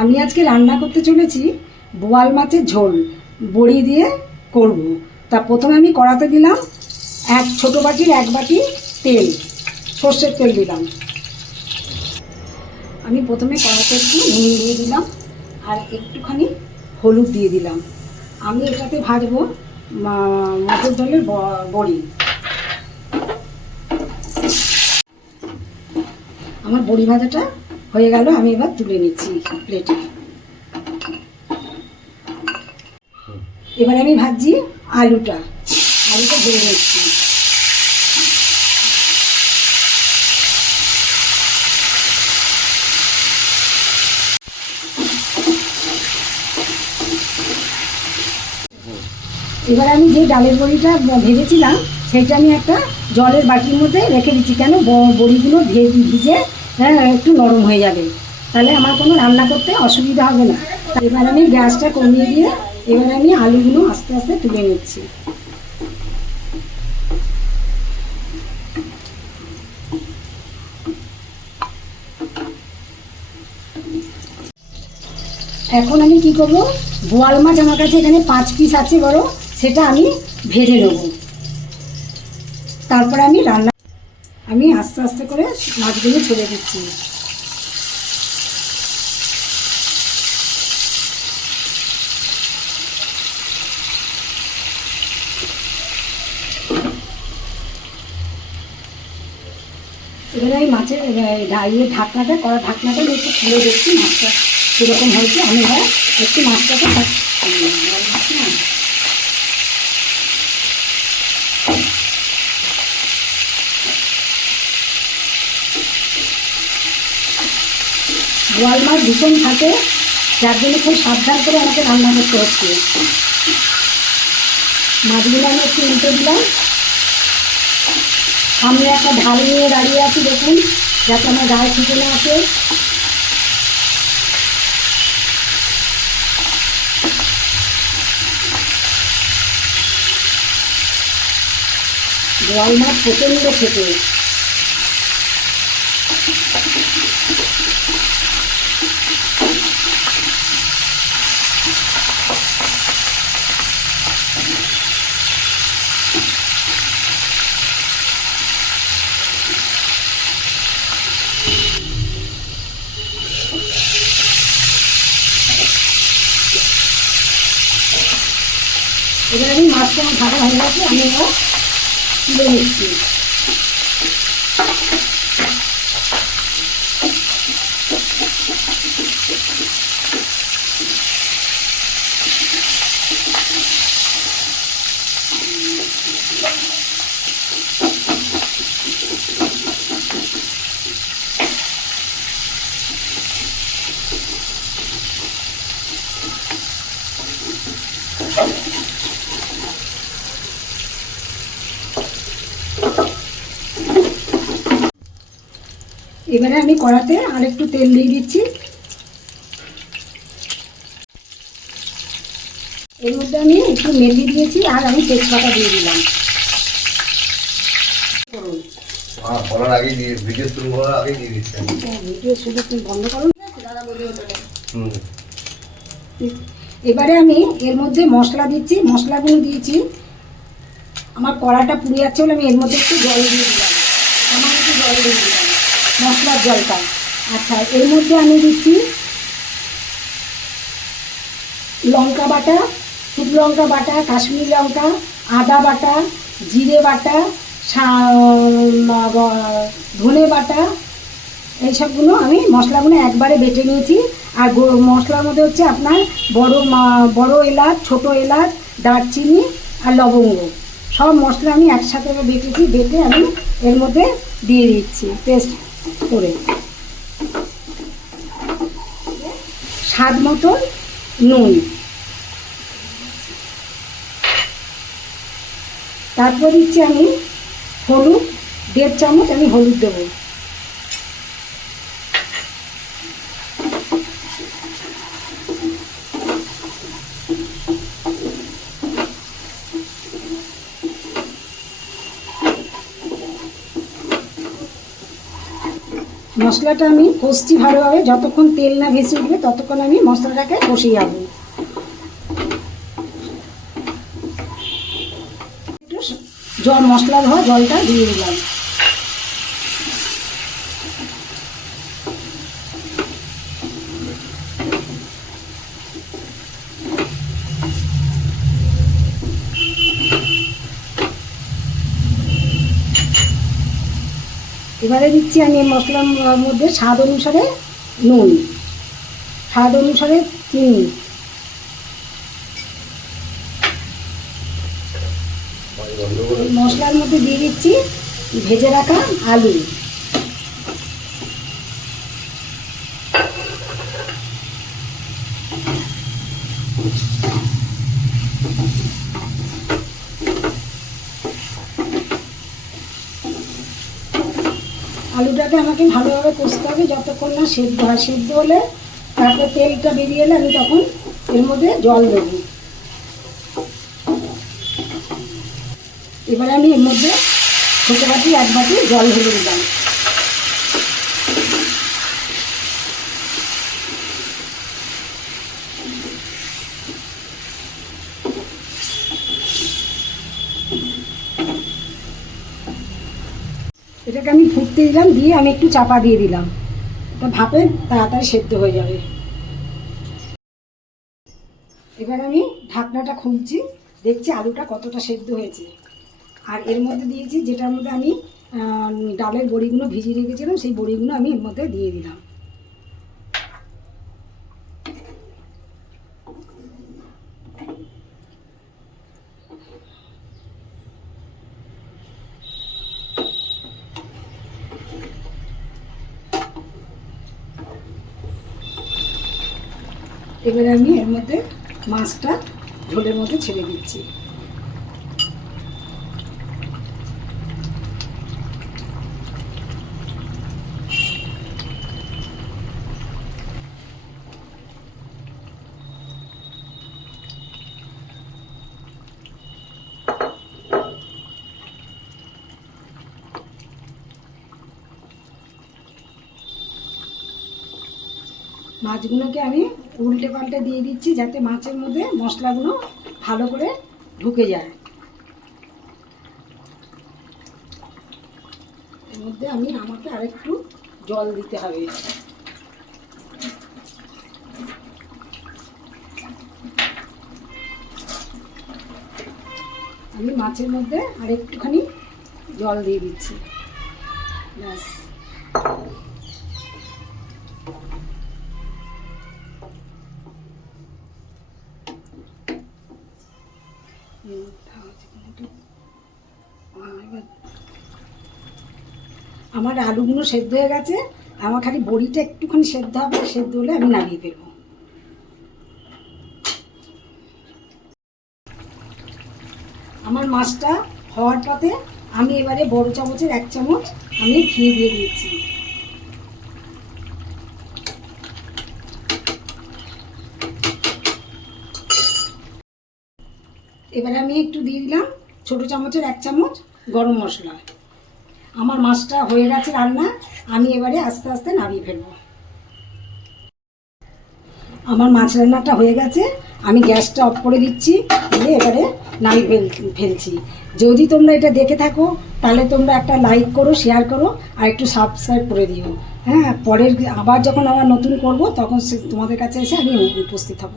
আমি আজকে রান্না করতে চলেছি বোয়াল মাছের ঝোল বড়ি দিয়ে করব। তা প্রথমে আমি কড়াতে দিলাম এক ছোটো বাটির 1 বাটি তেল, সর্ষের তেল দিলাম। আমি প্রথমে কড়াতে একটু নুন দিয়ে দিলাম আর একটুখানি হলুদ দিয়ে দিলাম। আমি এটাতে ভাজবো মাছের ঝোলের বড়ি। আমার বড়ি ভাজাটা হয়ে গেল, আমি এবার তুলে নিচ্ছি প্লেটে। এবার আমি ভাজছি আলুটা ভেজে নিচ্ছি। এবার আমি যে ডালের বড়িটা ভেজেছিলাম সেটা আমি একটা জলের বাটির মধ্যে রেখে দিচ্ছি, কেন বড়িগুলো ভিজে একটু নরম হয়ে যাবে, তাহলে আমার কোনো রান্না করতে অসুবিধা হবে না। এবার আমি গ্যাসটা কমিয়ে দিয়ে এবার আমি আলুগুলো আস্তে আস্তে তুলে নিচ্ছি। এখন আমি কি করব, বোয়াল মাছ আমার কাছে এখানে 5 পিস আছে বড়, সেটা আমি ভেজে নেব। তারপরে আমি আস্তে আস্তে করে মাছগুলো ছেড়ে দিচ্ছি। এবারে আমি মাছের ঢাকনাটা একটু খুলে দেখছি মাছটা কীরকম হয়েছে। আমি এবার একটু মাছটাকে বোয়াল মাছ ভীষণ থাকে, যার জন্য খুব সাবধান করে আমাকে রান্না করতে হচ্ছে। মাছগুলো আমি একটু উল্টে দিলাম। সামনে একটা ঢাল নিয়ে দাঁড়িয়ে আছি, দেখুন, যাতে আমার গায়ে ছিটে না আসে। বোয়াল মাছ প্রচণ্ড খেতে। এবার আমি মাছটা আমার ভাজা হয়ে গেছে, আমি এবার তুলে নিচ্ছি। এবারে আমি কড়াতে আর একটু তেল দিয়ে দিচ্ছি। এর মধ্যে আমি একটু মেথি দিয়েছি আর আমি তেজপাতা দিয়ে দিলাম। ভিডিও শুরু বন্ধ করুন। এবারে আমি এর মধ্যে মশলা দিচ্ছি, মশলাগুলো দিয়েছি। আমার কড়াটা পুড়ে যাচ্ছে বলে আমি এর মধ্যে একটু জল দিয়ে দিলাম, আমার একটু জল দিয়ে দিলাম, মশলার জলটা। আচ্ছা, এর মধ্যে আমি দিচ্ছি লঙ্কা বাটা, শুকনো লঙ্কা বাটা, কাশ্মীরি লঙ্কা, আদা বাটা, জিরে বাটা, ধনে বাটা, এইসবগুলো আমি মশলাগুলো একবারে বেটে নিয়েছি। আর মশলার মধ্যে হচ্ছে আপনার বড় এলাচ, ছোট এলাচ, দারচিনি আর লবঙ্গ, সব মশলা আমি একসাথে বেটেছি। বেটে আমি এর মধ্যে দিয়ে দিচ্ছি পেস্ট করে। স্বাদ মতন নুন, তারপর দিচ্ছি আমি হলুদ, 1.5 চামচ আমি হলুদ দেবো। মশলাটা আমি কষছি ভালোভাবে, যতক্ষণ তেল না ভেসে উঠবে ততক্ষণ আমি মশলাটাকে কষে যাব। একটু মশলা ধোয়া জলটা দিয়ে দিলাম। এবারে দিচ্ছি আমি মশলার মধ্যে স্বাদ অনুসারে নুন, স্বাদ অনুসারে চিনি, মশলার মধ্যে দিয়ে দিচ্ছি ভেজে রাখা আলু, আলুটাকে আমাকে ভালোভাবে কষতে হবে যতক্ষণ না সেদ্ধ হয়। সেদ্ধ হলে তারপর তেলটা বেরিয়ে এলে আমি তখন এর মধ্যে জল দেবো। এবারে আমি এর মধ্যে ছোটো বাটি 1 বাটি জল ঢেলে দিলাম। এটাকে আমি ফুটতে দিলাম, দিয়ে আমি একটু চাপা দিয়ে দিলাম, এটা ভাপে তাড়াতাড়ি সেদ্ধ হয়ে যাবে। এবার আমি ঢাকনাটা খুলছি, দেখছি আলুটা কতটা সেদ্ধ হয়েছে। আর এর মধ্যে দিয়েছি যেটার মধ্যে আমি ডালের বড়িগুলো ভিজিয়ে রেখেছিলাম, সেই বড়িগুলো আমি এর মধ্যে দিয়ে দিলাম। এবারে আমি এর মধ্যে মাছটা ঝোলের মধ্যে ছেড়ে দিচ্ছি। মাছগুলোকে আমি উল্টে পাল্টে দিয়ে দিচ্ছি যাতে মাছের মধ্যে মশলাগুলো ভালো করে ঢুকে যায়। এর মধ্যে আমাকে আরেকটু জল দিতে হবে। আমি মাছের মধ্যে আরেকটুখানি জল দিয়ে দিচ্ছি, ব্যাস। আমার আলুগুলো সেদ্ধ হয়ে গেছে, আমার খালি বড়িটা একটুখানি সেদ্ধ হবে, সেদ্ধ হলে আমি নামিয়ে ফেলবো। আমার মাছটা হওয়ার পথে আমি এবারে বড় চামচের 1 চামচ আমি ঘি দিয়ে দিয়েছি। এবারে আমি একটু দিয়ে দিলাম ছোটো চামচের 1 চামচ গরম মশলা। আমার মাছটা হয়ে গেছে রান্না, আমি এবারে আস্তে আস্তে নামিয়ে ফেলবো। আমার মাছ রান্নাটা হয়ে গেছে, আমি গ্যাসটা অফ করে দিচ্ছি, দিয়ে এবারে নামিয়ে ফেলছি। যদি তোমরা এটা দেখে থাকো তাহলে তোমরা একটা লাইক করো, শেয়ার করো, আর একটু সাবস্ক্রাইব করে দিও। হ্যাঁ, পরের আবার যখন নতুন করব তখন তোমাদের কাছে এসে আমি উপস্থিত হব।